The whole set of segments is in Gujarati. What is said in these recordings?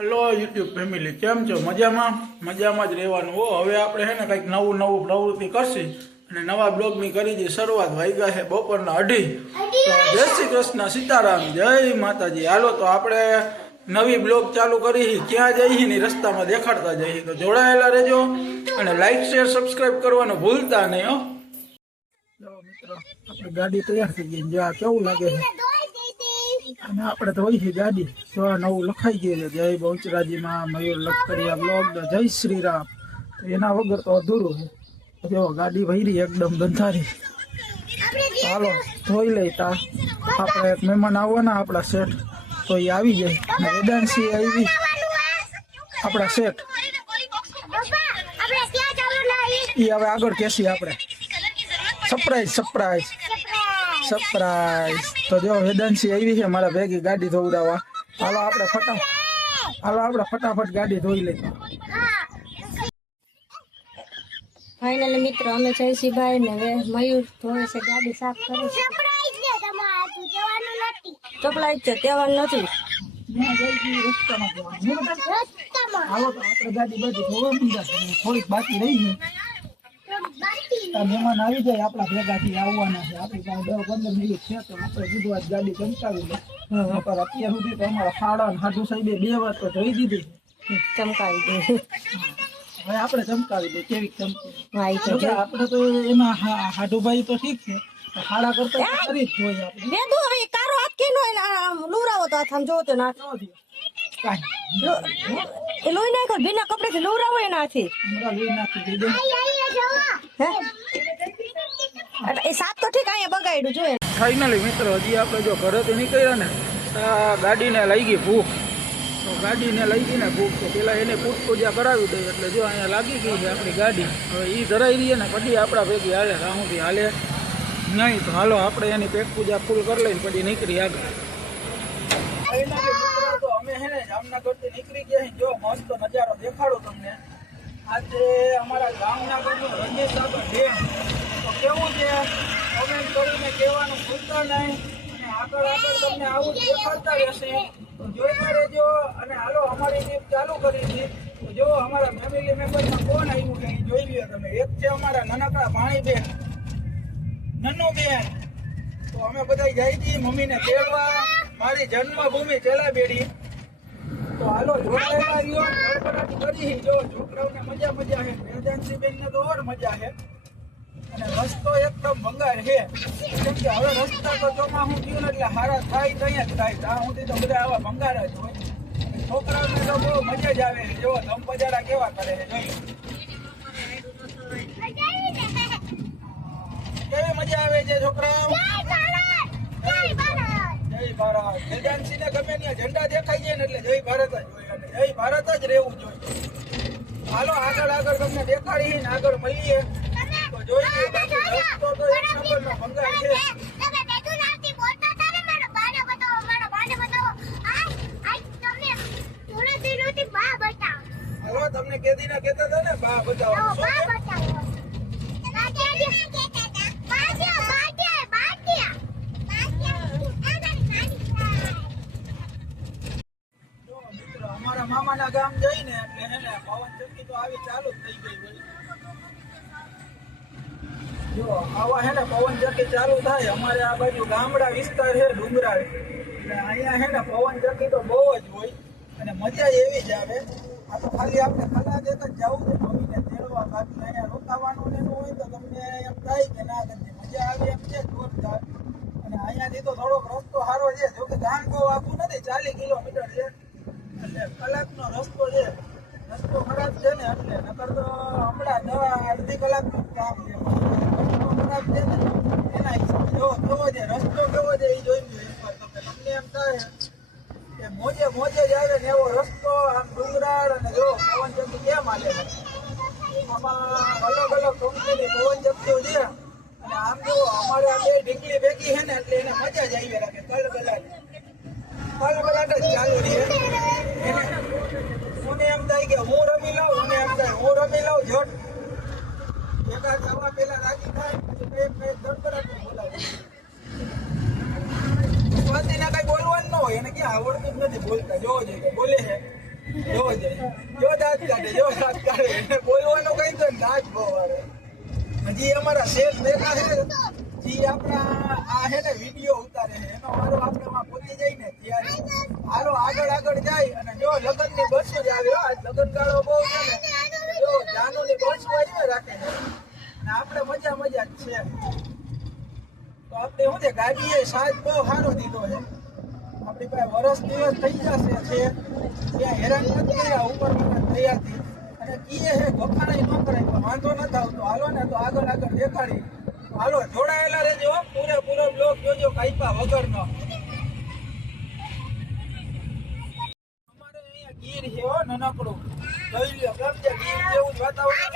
હેલો યુટ્યુબ ફેમિલી, કેમ છો? મજામાં જ રહેવાનું હો. હવે આપણે છે ને કંઈક નવું પ્રવૃત્તિ કરશી અને નવા બ્લોગની કરી છે શરૂઆત. વાગ્યા છે બપોરના 2:30. તો જય શ્રી કૃષ્ણ, સીતારામ, જય માતાજી. હાલો તો આપણે નવી બ્લોગ ચાલુ કરી. ક્યાં જઈએ ને રસ્તામાં દેખાડતા જઈએ. તો જોડાયેલા રહેજો અને લાઈક શેર સબસ્ક્રાઈબ કરવાનું ભૂલતા નહીં હો. મિત્રો આપણી ગાડી તૈયાર થઈ ગઈ. જો આ કેવું લાગે છે. અને આપણે તો હોય છે ગાડી તો નવું લખાઈ ગયું છે જય બહુચરાજીમાં મયુર લખકરિયા બ્લોગ જય શ્રી રામ. એના વગર તો અધૂરું છે. જો ગાડી ભરી એકદમ બંધારી. ચાલો જોઈ લઈ. તા આપણે એક મહેમાન આવવાના આપણા શેઠ, તો એ આવી જાય. અને વેદાંશી આવી આપણા શેઠ, એ હવે આગળ કહેશી આપણે. સરપ્રાઈઝ. તો જો વેદાંશી આવી છે મારા ભેગી ગાડી ધોવડાવવા. હાલો આપણે ફટાફટ ગાડી ધોઈ લઈએ. ફાઇનલી મિત્રો અમે જયસિંહભાઈ ને મયુર ધોવે છે, ગાડી સાફ કરે છે. ચોપલાઈ છે તેવાનું નથી. હાલો તો આપણે ગાડી બધી ધોવા માંડ્યા. થોડીક બાકી રહી છે. મહેમાન આવી જાય આપણા ભેગાથી આવવાના છે. આપણી પાસે 10-15 મિનિટ છે તો આપણે કીધું આજ ગાડી ચમકાવી લે. અત્યાર સુધી તો અમારા ખાડા હાડુ સાહેબે 2 વાર તો ધોઈ દીધી, ચમકાવી દે. હવે આપણે ચમકાવી દે. કેવી ચમકી આપણે તો એમાં હાડુભાઈ તો ઠીક છે, ખાડા કરતા કરી જ જોઈએ આપણે. હવે કારો હાથ કે નો લુરાવો તો આમ જોવો તો ના એ લોહી નાખો ભીના કપડેથી લુરાવો એનાથી લોહી નાખી દીધું. એ સાત તો ઠીક અહીંયા બગાડ્યું જોઈએ. ફાઇનલી મિત્રો હજી આપણે જો ઘરેથી નીકળ્યા ને ગાડીને લઈ ગઈ ભૂખ. તો ગાડીને લઈ ગઈ ને ભૂખ, તો પેલા એને પૂટ પૂજા કરાવી દઈએ. એટલે જો અહીંયા લાગી ગઈ છે આપણી ગાડી. હવે એ ધરાઈ રહીએ ને પછી આપણા ભેગી હાલે, રાહુથી હાલે નહીં. તો હાલો આપણે એની પેટ પૂજા ફૂલ કરી લઈને પછી નીકળી આગળ. તો અમે હે ને જામનગરથી નીકળી ગયા. જો મસ્ત નજારો દેખાડો તમને. આજે અમારા જામનગરનું રણજીત સાગર ડેમ તો કેવું છે કમેન્ટ કરીને કહેવાનું ભૂલતા નહીં. અને આગળ તમને આવું જ દેખાડતા રહેશે, તો જોઈતા રહેજો. અને હાલો અમારી ટ્રીપ ચાલુ કરી છે. તો જો અમારા ફેમિલી મેમ્બરમાં કોણ આવ્યું છે એ જોઈ લ્યો તમે. એક છે અમારા નાનકડા ભાણીબેન, નન્નુબેન. તો અમે બધા જઈ છીએ મમ્મીને તેડવા, મારી જન્મભૂમિ ચેલાબેડી. તો હાલો જોડાયેલા રહ્યો. ગડબડાટી કરી. જો છોકરાઓને મજા છે, વેદાંશીબેનને તો ઓર મજા છે. અને રસ્તો એકદમ ભંગાર છે, કેમ કે હવે રસ્તા તો ચોમાસું થયું ને એટલે હારા થાય ત્યાં જ થાય. ત્યાં સુધી તો બધા આવા ભંગાર જ હોય. છોકરાઓને તો બહુ મજા જ આવે. જો ધમપજારા કેવા કરે છે, કેવી મજા આવે છે છોકરાઓ. જય ભારત. વેદાંશીને ગમે ત્યાં ઝંડા દેખાઈ જાય ને એટલે જય ભારત જ હોય, અને જય ભારત જ રહેવું જોઈએ. હાલો આગળ તમને દેખાડી ને આગળ મળીએ. તો જોઈ લઈએ. રસ્તો તો એક નંબરનો ભંગાર છે. હાલો તમને કેદીના કહેતા હતા ને બા બતાવવાનું. અમારા મામાના ગામ જઈને એટલે હે ને પવન ચક્કી તો આવી ચાલુ જ થઈ ગઈ હોય. જો આવા હે ને પવન ચક્કી ચાલુ થાય. અમારે આ બાજુ ગામડા વિસ્તાર છે, ડુંગરાળ, એટલે અહીંયા હે ને પવન ચક્કી તો બહુ જ હોય અને મજા એવી જ આવે. આ તો ખાલી આપણે કલાક એક જ જવું છે મમ્મીને તેડવા. બાકી અહીંયા રોકાવાનું ને એનું હોય તો તમને એમ થાય કે ના તમને મજા આવે એમ છે જોરદાર. અને અહીંયાથી તો થોડોક રસ્તો સારો છે, જોકે ગામ બહુ આખું નથી, 40 કિલોમીટર છે. એટલે કલાકનો રસ્તો છે. રસ્તો ખરાબ છે ને એટલે નકર તો હમણાં અડધી કલાકનું કામ છે. રસ્તો ખરાબ છે ને એના હિસાબે કેવો છે રસ્તો, કેવો છે એ જોઈ લો એકવાર. તમને એમ થાય કે મોજે જ આવે ને એવો રસ્તો. આમ ડુંગરાળ અને જો પવન ચક્કી કેમ હાલે. આમાં અલગ કંપનીની પવન ચક્કીઓ છે. અને આમ જો અમારે આ બે ઢીકલી ભેગી છે ને એટલે એને મજા જ આવી રાખે. કલકલાટ જ ચાલુ રહે. મને એમ થાય કે હું રમી લઉં જોટ ભેગા થવા પેલા રાજી થાય પછી ગડબડાટ બોલાવે. સ્વાતિના કઈ બોલવાનું ન હોય, એને ક્યાં આવડતું જ નથી બોલતા. જોવો જોઈએ બોલે છે આવો જાય જો દાંત કાઢે એને બોલવાનું કઈ તો દાંત બહુ આવે હજી અમારા શેઠ બેઠા છે જી આપણા આ હે ને વિડીયો ઉતારે છે એનો વારો આપણે માં પહોંચી જાય ને ત્યારે હાલો આગળ જાય અને જો લગ્ન ની બસો જ આવે આજ લગ્ન ગાળો બહુ છે ને જો જાનુ ની બસો આવી રાખે છે અને આપણે મજા જ છે તો આપણે શું છે ગાડીએ સાજ બહુ સારો દીધો છે આપણી પાસે વરસ દિવસ થઈ જશે છે ત્યાં હેરાન નથી કર્યા ઉપર તૈયારથી અને કીએ છે વખાણાઈ ન કરાય પણ વાંધો નથી આવતો હાલો ને તો આગળ દેખાડી હાલો જોડાયેલા રહેજો પૂરેપૂરો બ્લોગ જોજો કાઈપા વગરનો અમારે અહીંયા ગીર છે હો નાનકડું જોઈ લ્યો કેમ છે ગીર જેવું જ વાતાવરણ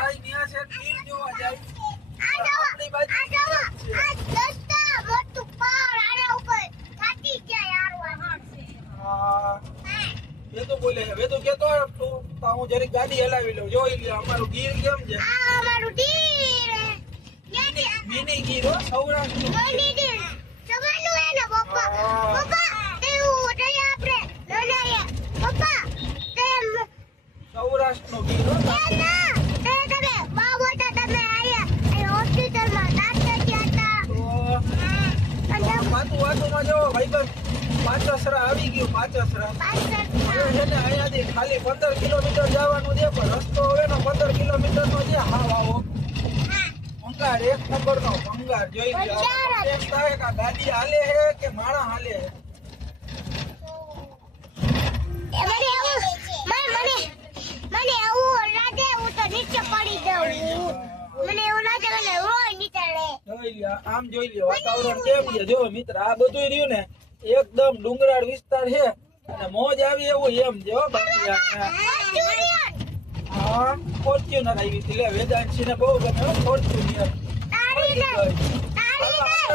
કઈ ન્યા છે ગીર જોવા જાય આપણી બાજુ વેદુ બોલે છે વેદુ કેતો તું હું જરી ગાડી હલાવી લઉં જોઈ લ્યો અમારું ગીર કેમ છે મિની ગીર હો સૌરાષ્ટ્રનું ગીર હો વાતુમાં જો ભાઈબંધ પાચસરા આવી ગયું પાચસરા છે ને અહીંયાથી ખાલી 15 કિલોમીટર જવાનું છે પણ રસ્તો હવે નો 15 કિલોમીટર નો છે હાવ આવો ભંગાર એક નંબર નો ભંગાર જોઈ લો એમ થાય કે ગાડી હાલે છે કે માણા હાલે છે આમ જોઈ લ્યો વાતાવરણ કેમ છે જો મિત્ર આ બધું રહ્યું ને એકદમ ડુંગરાળ વિસ્તાર છે અને મોજ આવી એવું એમ છે હો બાકી હા ફોર્ચ્યુનર આવી હતી લે વેદાંતસિંહ ને બહુ ગમે હો ફોર્ચ્યુનર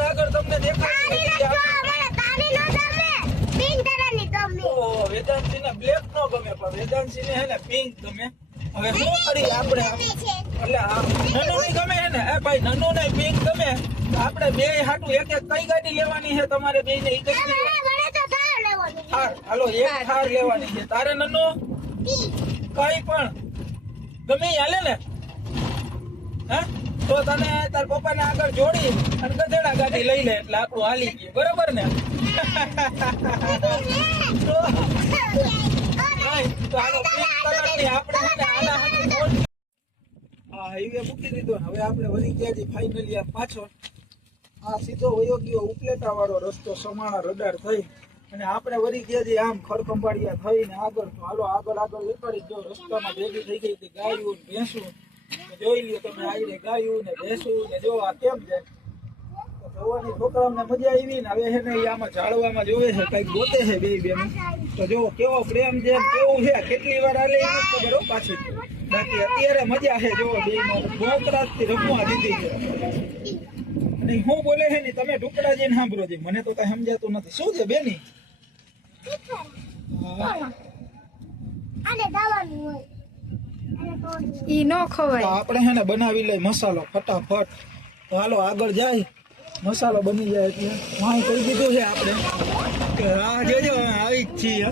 આગળ તમને દેખાય વેદાંતસિંહ ને બ્લેક નો ગમે પણ વેદાંતસિંહ ને હે ને પિંક ગમે હવે શું કરી આપણે એટલે નનુ ની ગમે હે ને એ ભાઈ નનુ ને પિંક ગમે આપણે બે હાટું એક કઈ ગાડી લેવાની છે તમારે બે ને કઈ થાર હાલો એક થાર લેવાની છે તારે નનુ કઈ પણ ગમે હાલે ને હા તો તને તાર પપ્પા ને આગળ જોડી અને ગધેડા ગાડી લઈ લે એટલે આપણું હાલી ગયું બરોબર ને હાઈવે મૂકી દીધો ને હવે આપણે વળી ગયા ફાઇનલી પાછો આ સીધો વયો ગયો ઉપલેટા વાળો રસ્તો સમાણા રડાર થઈ અને આપણે વળી ગયા આમ ખડખંભાળિયા થઈને આગળ તો હાલો આગળ નીકળી જો રસ્તામાં ભેગી થઈ ગઈ હતી ગાયું ને ભેંસું જોઈ લ્યો તમે આવીને ગાયું ને ભેંસું ને જો આ કેમ છે જોવાની છોકરાઓને મજા આવી ને હવે છે ને આમાં ઝાડવામાં જોવે છે કઈક ગોતે છે બે બેનું તો જો કેવો પ્રેમ છે કેવું છે કેટલી વાર આલે એવું ખબર હો પાછી બાકી અત્યારે મજા છે જો બે નો ગોકરાથી રમવા દીધી છે અને હું બોલે છે ને તમે ઢુકડા જઈને સાંભળો છે મને તો કઈ સમજાતું નથી શું છે બેની ઈ નો ખવાય આપણે છે ને બનાવી લઈ મસાલો ફટાફટ તો હાલો આગળ જાય મસાલો બની જાય એટલે વાંઈ કહી દીધું છે આપણે કે રાહ જોજો આવી જ છીએ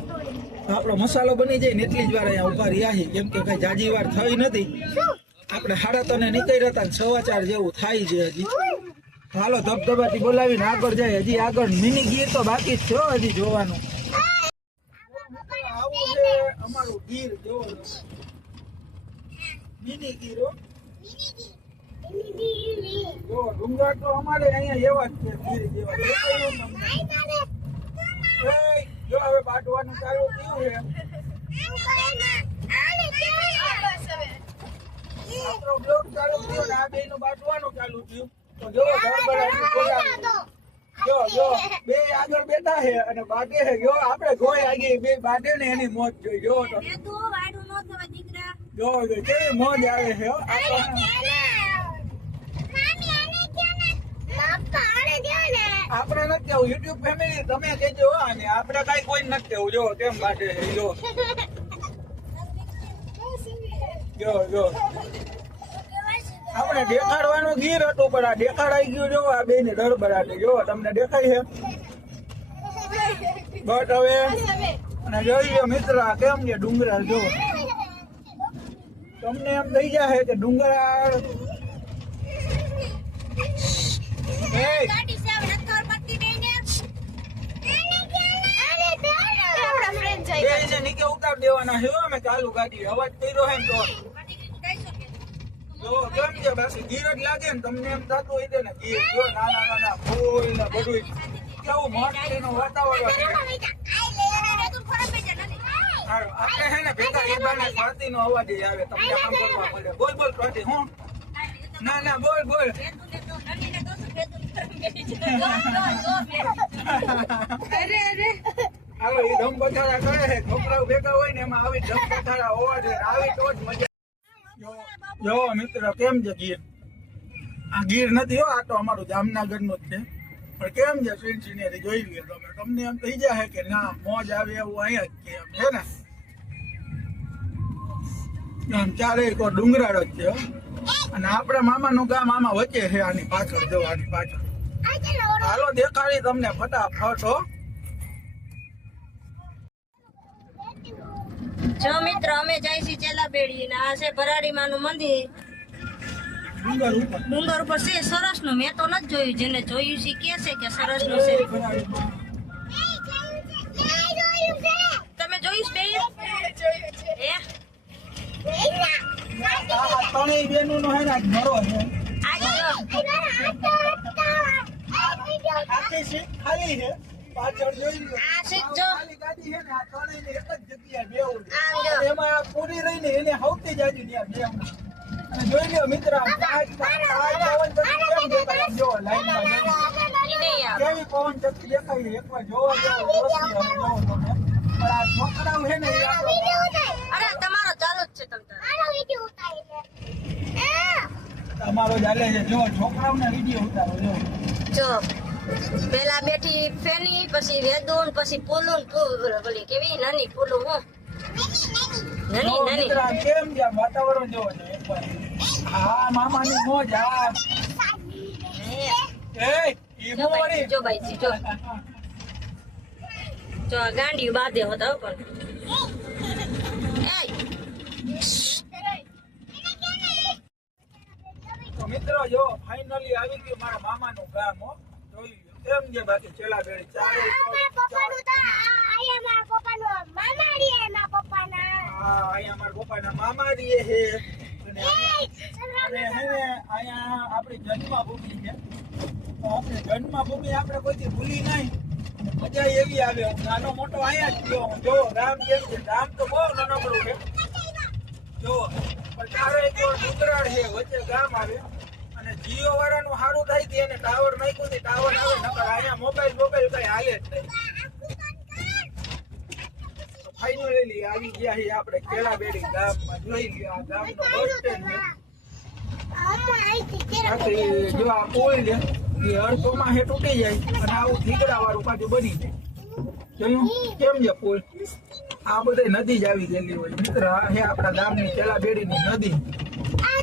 આપણો મસાલો બની જાય ને એટલી જ વાર અહીંયા ઉભા રહ્યા છીએ કેમ કે કઈ જાજી વાર થઈ નથી આપણે 3:30 નીકળ્યા હતા 4:15 જેવું થાય છે હજી હાલો ધબધબાથી બોલાવીને આગળ જાય હજી આગળ મિની ગીર તો બાકી જ છે હજી જોવાનું આવું છે અમારું ગીર જોવાનું મિની ગીર જો ડુંગર તો અમારે અહીંયા એવા જ છે ગીર જેવા જો હવે બાટવાનું ચાલુ થયું છે આપણો બ્લોક ચાલુ થયો ને આ બેનું બાટવાનું ચાલુ થયું તો જો જો બે આગળ બેઠા છે અને બાટે છે જો આપણે ગોય આગી બે બાટે ને એની મોજ જોઈ જો તો જો કેવી મોજ આવે છે આપણે નથી કેવું યુટ્યુબ ફેમિલી તમે કેજો અને આપણે કઈ કોઈ નથી કેવું જો કેમ બાટે છે જો આપણે દેખાડવાનું ગીર હતું પણ આ દેખાડાઈ ગયું જો આ બે ને ધડબડાટી જો તમને દેખાય છે બટ હવે અને જોઈએ મિત્ર આ કેમ છે ડુંગરાળ જો તમને એમ થઈ જાય કે ડુંગરાળ નીચે ઉતાર દેવાના છે અમે ચાલુ ગાડી અવાજ કર્યો હે ને તો જો કેમ છે બાકી ગીર જ લાગે ને તમને એમ થતું હોય છે ને ગીર જો નાના ફૂલ ને બધું કેવું મસ્તીનું વાતાવરણ છે આપણે હે ને ભેગા એબાને સ્વાતિનો અવાજ આવે તમને સાંભળવા મળે બોલ સ્વાતિ હું ના બોલ હાલો એ ધમ પથારા કરે છે છોકરાઓ ભેગા હોય ને એમાં આવી ધમ પથારા હોવા જોઈએ આવી તો જ મજા જો મિત્ર કેમ છે ગીર આ ગીર નથી હો આ તો અમારું જામનગર નું જ છે પણ કેમ છે સીન સિનેરી જોઈ લ્યો તમે તમને એમ થઈ જાય કે ના મોજ આવે એવું અહીંયા જ છે ને આમ ચારે ડુંગરાળ જ છે અને આપણા મામાનું ગામ આમાં વચ્ચે છે આની પાછળ જો આની પાછળ હાલો દેખાડી તમને ફટાફટ હો જો મિત્ર અમે જાય છીએ ચેલાબેડી ને આ છે ભરાડી માનું મંદિર ડુંગર ઉપર છે સરસ નું મેં તો નથી જોયું જેને જોયું છે કે છે કે સરસ નું છે તમે જોયું છે ત્રણેય બેનો નો હે ને આજ મરો છે આખી સીટ ખાલી છે પાછળ જોઈ લો આ સીટ જો ખાલી ગાડી છે ને આ ત્રણેય એક જ જગ્યાએ બેવું એમાં આ પૂરી રહીને એને હવતી જાજી ત્યાં બેવું અને જોઈ લ્યો મિત્ર કેવી પવન ચક્કી દેખાય એકવાર જોવા જેવો પણ આ છોકરાઓ છે ને અરે તમારો ચાલુ જ છે તમારો ચાલે છે જો છોકરાઓના વિડીયો ઉતારો જો પેલા બેઠી ફેની પછી વેદુન પછી પુલુન બોલી કેવી નાની પુલું હું નાની કેમ છે વાતાવરણ જોવો છે એકવાર હા મામાની મોજ હા જો ભાઈ જો ગાંડિયું બાંધે હતો પણ તો મિત્રો જો ફાઇનલી આવી ગયું મારા મામાનું ગામ હો જોઈ કેમ છે બાકી છેલ્લા બેડી ચારે અહીંયા મારા પપ્પાના મામા રીએ છે અને અહીંયા આપણી જન્મભૂમિ છે તો આપણે જન્મભૂમિ આપણે કોઈથી ભૂલી નહીં મજા એવી આવે નાનો મોટો અહીંયા જ થયો જો ગામ કેમ છે ગામ તો બહુ નાનકડું છે જો પણ ચારે ડુંગરાળ છે વચ્ચે ગામ આવે અને જીઓ વાળાનું સારું થાય છે એને ટાવર નાખ્યું છે ટાવર આવે નકર અહીંયા મોબાઈલ કઈ હાલે જ નહીં ફાઇનલી આવી ગયા છીએ આપણે કેળાબેડી ગામમાં જોઈ લ્યો આ ગામનો બસ સ્ટેન્ડ છે જો આ પુલ છે એ અડધોમાં હે તૂટી જાય અને આવું ઠીકડા વાળું પાછું બની જાય જોયું કેમ છે પુલ આ બધી નદી જ આવી ગયેલી હોય મિત્ર આ હે આપણા ગામની કેળાબેડીની નદી હા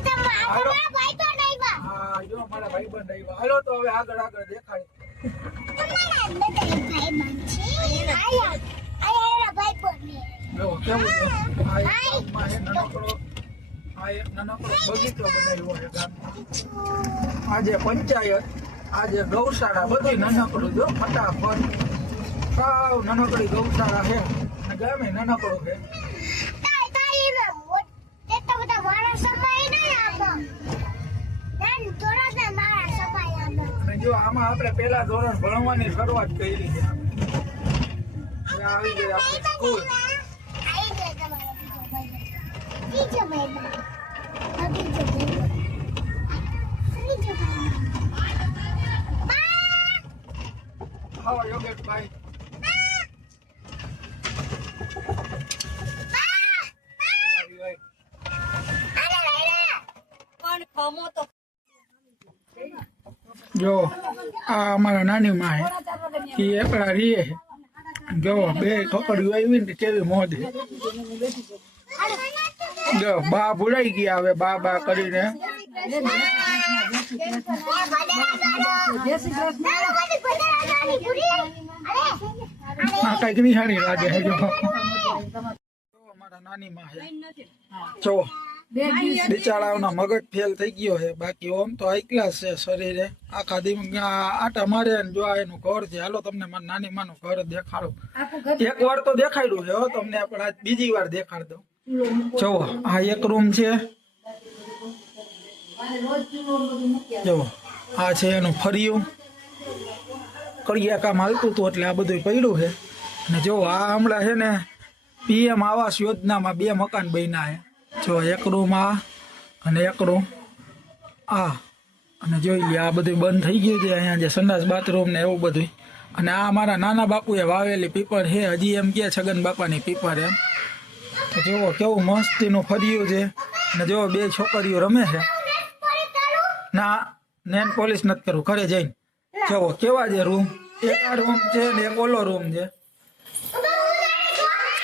જો મારા ભાઈબંધ આવ્યા હાલો તો હવે આગળ દેખાય જો કેવું છે આ ગામમાં હે નાનકડો બગીચો બનાવ્યો છે ગામમાં આજે પંચાયત આજે ગૌશાળા બધું નાનકડું જો ફટાફટ સાવ નાનકડી ગૌશાળા છે અને ગામે નાનકડું છે અને જો આમાં આપણે પેલા ધોરણ ભણવાની શરૂઆત કરી છે આવી ગઈ આપણી સ્કૂલ હા યોગેશભાઈ જો આ અમારા નાની માં હે એ એકલા રીએ જો બે છોકરીઓ આવી ને કેવી મોજ જો બા ભૂલાઈ ગયા હવે બા કરીને આ કઈક નિહાળી લાગે છે જો અમારા નાની માં છે જો બિચારાઓના મગજ ફેલ થઈ ગયો છે બાકી ઓમ તો હાઈ ક્લાસ છે શરીરે આખા દી આટા મારે ને જો આ એનું ઘર છે હાલો તમને મારા નાની માનું ઘર દેખાડું એક વાર તો દેખાડ્યું છે હો તમને પણ આજ બીજી વાર દેખાડ દઉં જો આ એક રૂમ છે જો આ છે એનું ફરિયું કડિયા કામ હાલતું હતું એટલે આ બધું પડ્યું છે અને જો આ હમણાં છે ને પીએમ આવાસ યોજનામાં 2 મકાન બન્યા છે જો એક રૂમ આ અને એક રૂમ આ અને જોઈ લે આ બધું બંધ થઈ ગયું છે અહીંયા જે સંડાસ બાથરૂમ ને એવું બધું અને આ મારા નાના બાપુએ વાવેલી પીપર છે હજી એમ કે છગન બાપાની પીપર એમ તો જુઓ કેવું મસ્તીનું ફર્યું છે અને જો 2 છોકરીઓ રમે છે ના નેન પોલિશ નથી કરું ઘરે જઈને જુઓ કેવા છે રૂમ એક આ રૂમ છે ને એક ઓલો રૂમ છે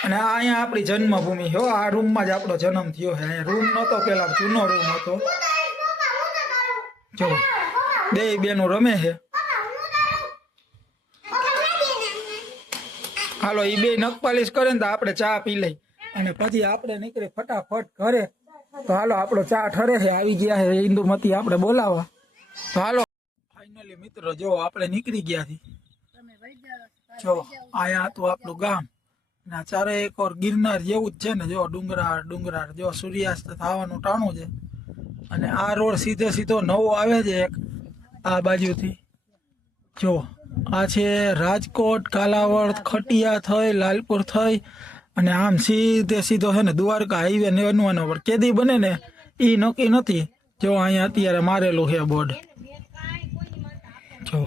અને આ અહીંયા આપણી જન્મભૂમિ છે આ રૂમમાં જ આપણો જન્મ થયો છે અહીંયા રૂમ નહોતો પેલા જૂનો રૂમ હતો જો 2 બેનો રમે છે હાલો એ 2 નખપાલીશ કરે ને તો આપણે ચા પી લઈ અને પછી આપણે નીકળી ફટાફટ ઘરે તો હાલો આપણો ચા ઠરે છે આવી ગયા છે ઇન્દુમતી આપણે બોલાવા તો હાલો ફાઇનલી મિત્રો જો આપણે નીકળી ગયા છીએ જો અહીંયા હતું આપણું ગામ ના ચારે એક ઓર ગિરનાર જેવું જ છે ને જો ડુંગરાળ જો સૂર્યાસ્ત થવાનું ટાણું છે અને આ રોડ સીધો નવો આવે છે એક આ બાજુથી જો આ છે રાજકોટ કાલાવડ ખટિયા થઈ લાલપુર થઈ અને આમ સીધો છે ને દ્વારકા હાઈવે બનવાનો પણ કેદી બને ને એ નક્કી નથી જો અહીંયા અત્યારે મારેલું છે બોર્ડ જો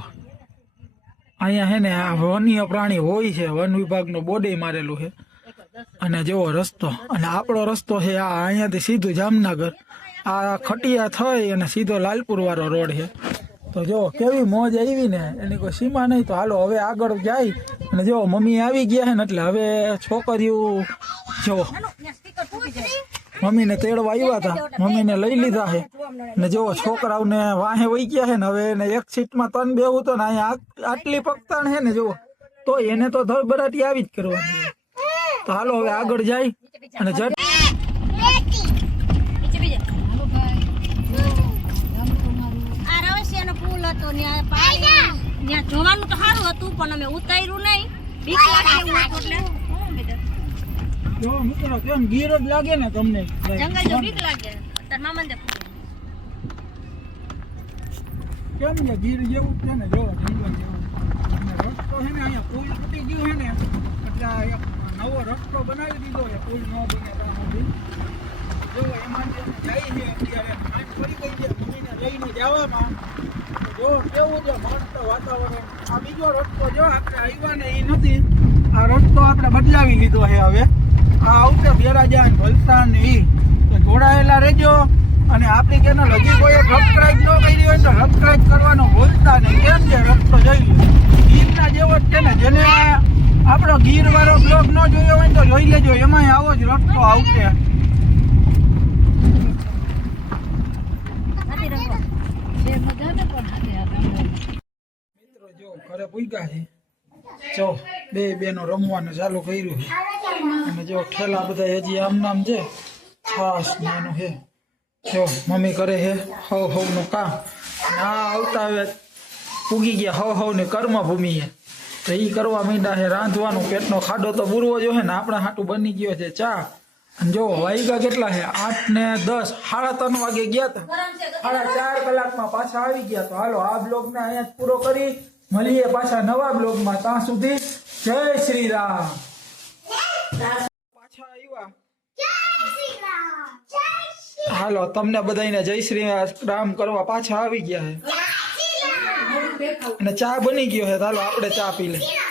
અહીંયા છે ને આ વન્ય પ્રાણી હોય છે વન વિભાગનું બોર્ડ મારેલું છે અને જેવો રસ્તો અને આપણો રસ્તો છે આ અહીંયાથી સીધું જામનગર આ ખટિયા થઈ અને સીધો લાલપુર વાળો રોડ છે તો જો કેવી મોજ આવી ને એની કોઈ સીમા નહીં તો હાલો હવે આગળ જાય અને જો મમ્મી આવી ગયા છે ને એટલે હવે છોકરીઓ જો મમ્મીને તેડવા આવ્યા હતા મમ્મીને લઈ લીધા છે ને જો છોકરાઓને વાહે વહી ગયા છે ને હવે એને એક સીટમાં 3 બેવું તો ને અહીંયા આટલી પગતાણ છે ને જો તો એને તો ધરબરાટી આવી જ કરવાની તો હાલો હવે આગળ જાય અને જોવાનું તો સારું હતું પણ અમે ઉતાર્યું નહીં બીક લાગે એવું હતું એટલે જો મિત્રો કેમ ગીર જ લાગે ને તમને જંગલ જો બીક લાગે તાર મામા ને કેમ ને ગીર જેવું છે ને જો જંગલ જેવું અને રસ્તો છે ને અહીંયા પુલ તૂટી ગયું છે ને એટલે આ એક નવો રસ્તો બનાવી દીધો છે પુલ ન બને ત્યાં સુધી જો એમાં જે જાય છે અત્યારે માઇન્ડ પડી ગઈ છે મમ્મીને લઈને જવામાં જો કેવું છે મસ્ત વાતાવરણ આ બીજો રસ્તો જો આપણે આવ્યા ને એ નથી આ રસ્તો આપણે બદલાવી લીધો છે હવે આ આવશે બેરાજા ને વલસાડ ને એ તો જોડાયેલા રહેજો અને આપણી ચેનલ હજી કોઈ સબસ્ક્રાઇબ ન કરી હોય તો સબસ્ક્રાઇબ કરવાનું ભૂલતા નહીં કેમ છે રસ્તો જોઈ લો ગીરના જેવો જ છે ને જેને આપણો ગીર વાળો બ્લોગ ન જોયો હોય તો જોઈ લેજો એમાં આવો જ રસ્તો આવશે મિત્રો જો ઘરે પૂગ્યા છે જો 2 બેનો રમવાનું ચાલુ કર્યું છે અને જો ઠેલા બધા હજી આમ નામ છે છાસ ને એનું છે જો મમ્મી કરે છે હવ નું કામ આ આવતા હવે પૂગી ગયા હવ ની કર્મભૂમિ છે તો એ કરવા માંડ્યા છે રાંધવાનું પેટનો ખાડો તો પૂરવો જોઈએ ને આપણા હાટું બની ગયો છે ચા અને જો વાગ્યા કેટલા છે 8 ને 10 3:30 વાગે ગયા હતા 4.5 કલાકમાં પાછા આવી ગયા તો હાલો આ બ્લોગ ને અહીંયા જ પૂરો કરી મળીએ પાછા નવા બ્લોગમાં ત્યાં સુધી જય શ્રી રામ પાછા આવ્યા હાલો તમને બધાને જય શ્રી રામ કરવા પાછા આવી ગયા છે અને ચા બની ગયો છે હાલો આપણે ચા પી લઈએ